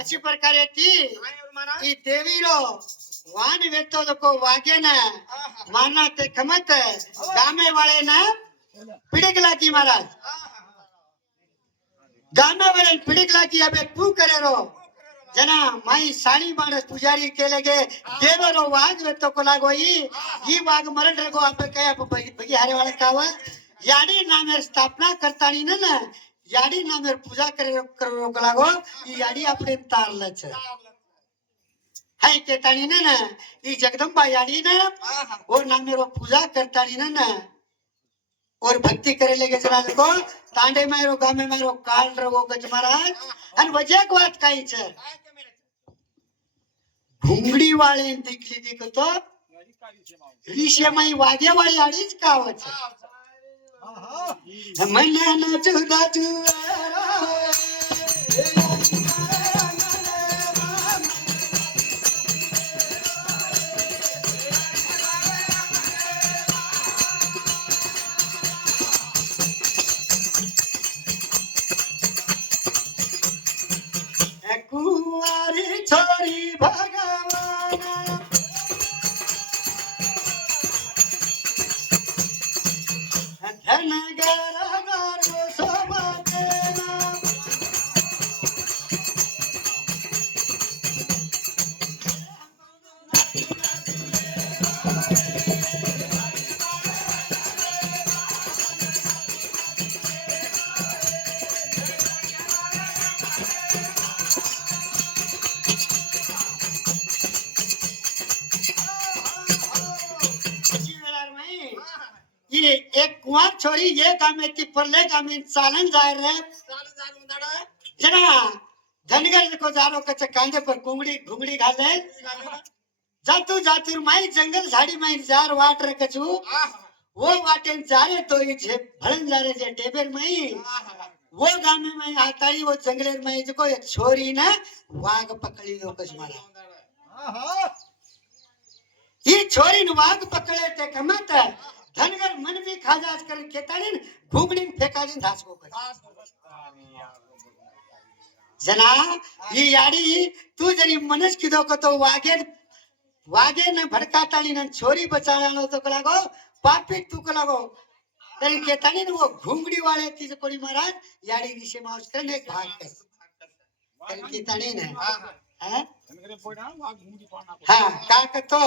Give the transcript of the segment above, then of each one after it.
अशी प्रकारे ती देवीरो वाण वेतो को वागे ना माना ते खमत गामे वाले ना पिड़कला की महाराज गामे वाले पिड़कला की अबे तू करे रो जना माई साड़ी मानस पुजारी केले गे देवरो वाग वेतो को लागो ई वाग मरण रगो आपे कया बगी हारे वाले कावा याडी नामेर स्थापना करतानी ना याडी नामेर पूजा करो को लागो ई याडी आपणे तारल छे हाय केतानी ना ई जगदंबा याडी ना और नामेरो पूजा करतानी ना और भक्ति करे लेगे जना को तांडे मारो गामे मारो काल रगो गज महाराज अन वजह बात काई छे घुंगडी वाले दिखली दिखतो ऋषिमाई वागे वाली आडीच काव छे मन नाचू नाचू कुंवारी छोरी भगवान धन गर सोबतेना ये एक कुंवार छोरी ये गामे ती परले गामे चालन जाय रे जना धनगर को जारो कच कांदे पर कुंगड़ी घुंगड़ी घाले जातू जातूर माई जंगल झाड़ी माई जार वाट रे कछु वो वाटे जारे तो ये भळन जारे जे टेबेर माई वो गामे माई आताई वो जंगलेर माई जो एक छोरी ना वाघ पकड़ी दो कछ मारा ये छोरी ने वाघ पकड़े ते कमत धनगर मन भी खाजाज कर केताड़ी घुंगड़ी फेकाड़ी धास को कर जना ये याडी तू जरी मनस किदो को तो वागे न भड़काताड़ी न छोरी बचाळालो तो कलागो पापी तू कलागो तरी केताड़ी न वो घुंगड़ी वाले तीज कोड़ी महाराज याडी विषय माउस करने एक भाग कर तरी केताड़ी न हां हां का कतो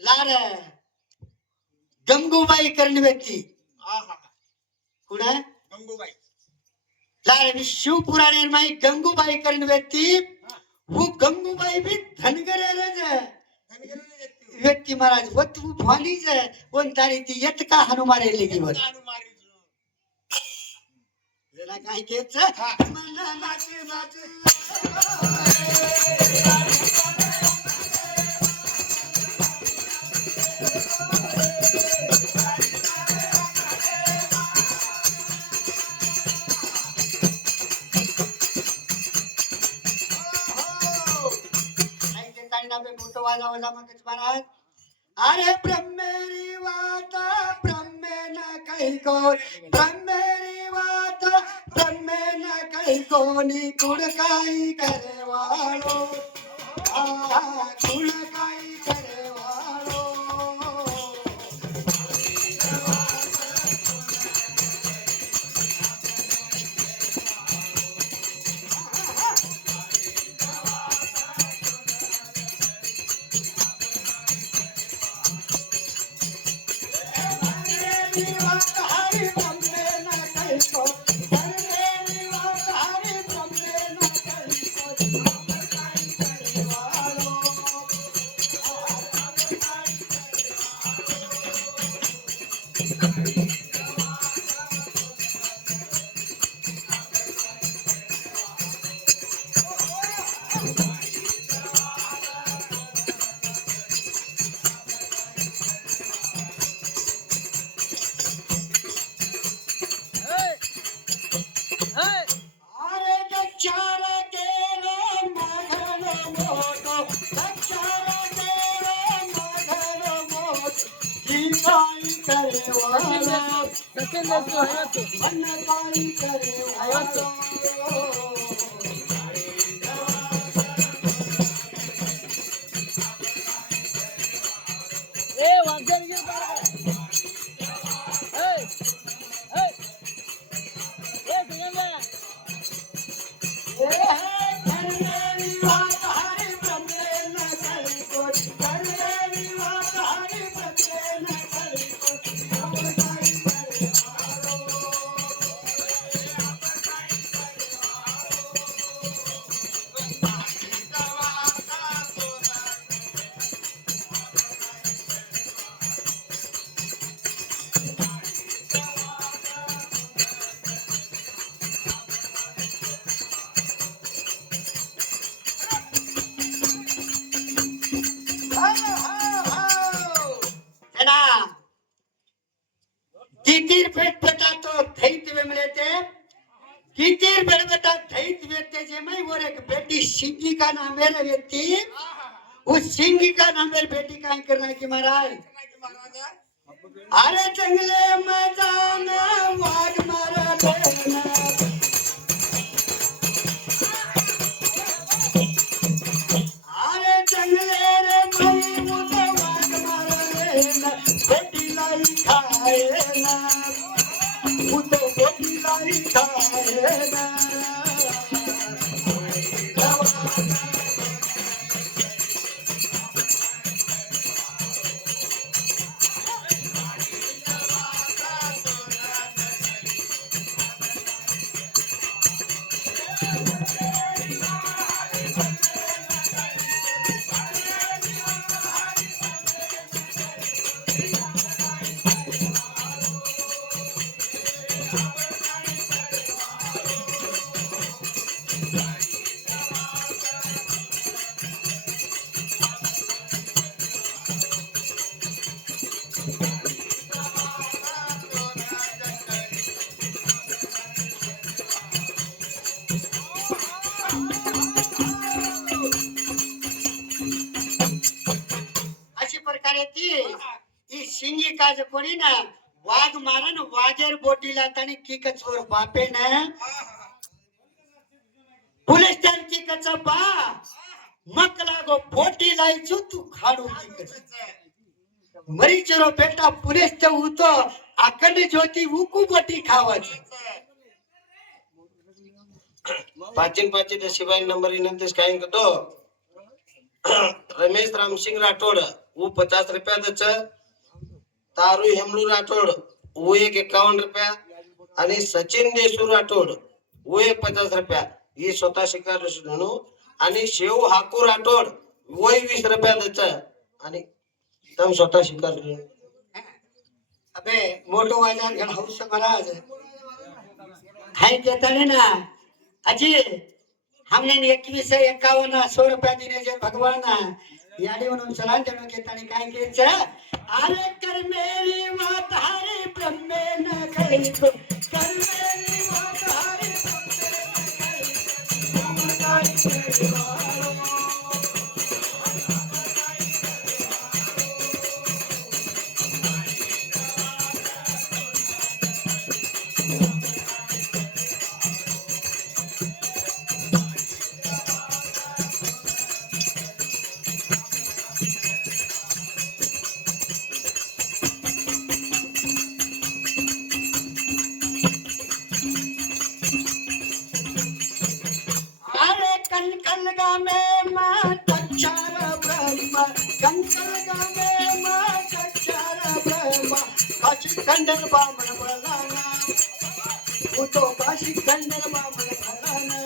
लारे गंगूबाई करने व्यक्ति कुण गंगूबाई लारे शिव पुराणे माई गंगूबाई करने व्यक्ति वो गंगूबाई भी धनगर रे व्यक्ति महाराज वो तू भानी जे वन तारी ती यत का हनुमारे लेगी वर जरा काय केच मन नाच नाच महाराज अरे ब्रह्मेरी वात ब्रह्मे न कही को ब्रह्मेरी वात ब्रह्मे न कही कोनी कुड़काई करे वालो कुड़काई करे वालो कितीर पेट पेटातो थैत वेमले ते कितीर पेट पेटा थैत वेते जे मैं वो एक बेटी सिंगी का नाम है व्यक्ति उस सिंगी का नाम है बेटी का करना है कि महाराज अरे जंगले में जाना वाग मारा लेना अरे जंगले रे भाई मुझे वाग मारा लेना बेटी लाई खाए ना मुझे बेटी लाई खाए ना अशी प्रकारे ती शिंगी काज कोणी ना वाघ मारन वाघेर बोटीला आणि किकचवर बापे ना पोलीस स्टॅन किकच बा मक लागो बोटी लायचो तू खाडू किकच मरीचरो बेटा पुलिस ते उतो अखंड ज्योती उकू बोटी खावाच पाचिन पाचिन शिवाय नंबर इनंतीस काय करतो रमेश रामसिंग राठोड वो 50 रुपया दच तारू हेमलू राठोड वो एक 51 रुपया आणि सचिन देशू राठोड वो एक 50 रुपया ही स्वतः शिकार म्हणू आणि शेव हाकू राठोड वो 20 रुपया दच आणि तम स्वतः शिकार अबे मोटो बाजार घर हाउस महाराज हाय देताने ना अजी हमने 2151 100 रुपया दिने जे भगवान याडी म्हणून सलाम देणं घेताना काय केचं अरे कर मेरी मात हरी ब्रह्मे न करी तो कर मेरी मात हरी ब्रह्मे न कंदर बामण बलाना उतो काशी कंदर बामण बलाना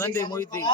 बंदे मोहिती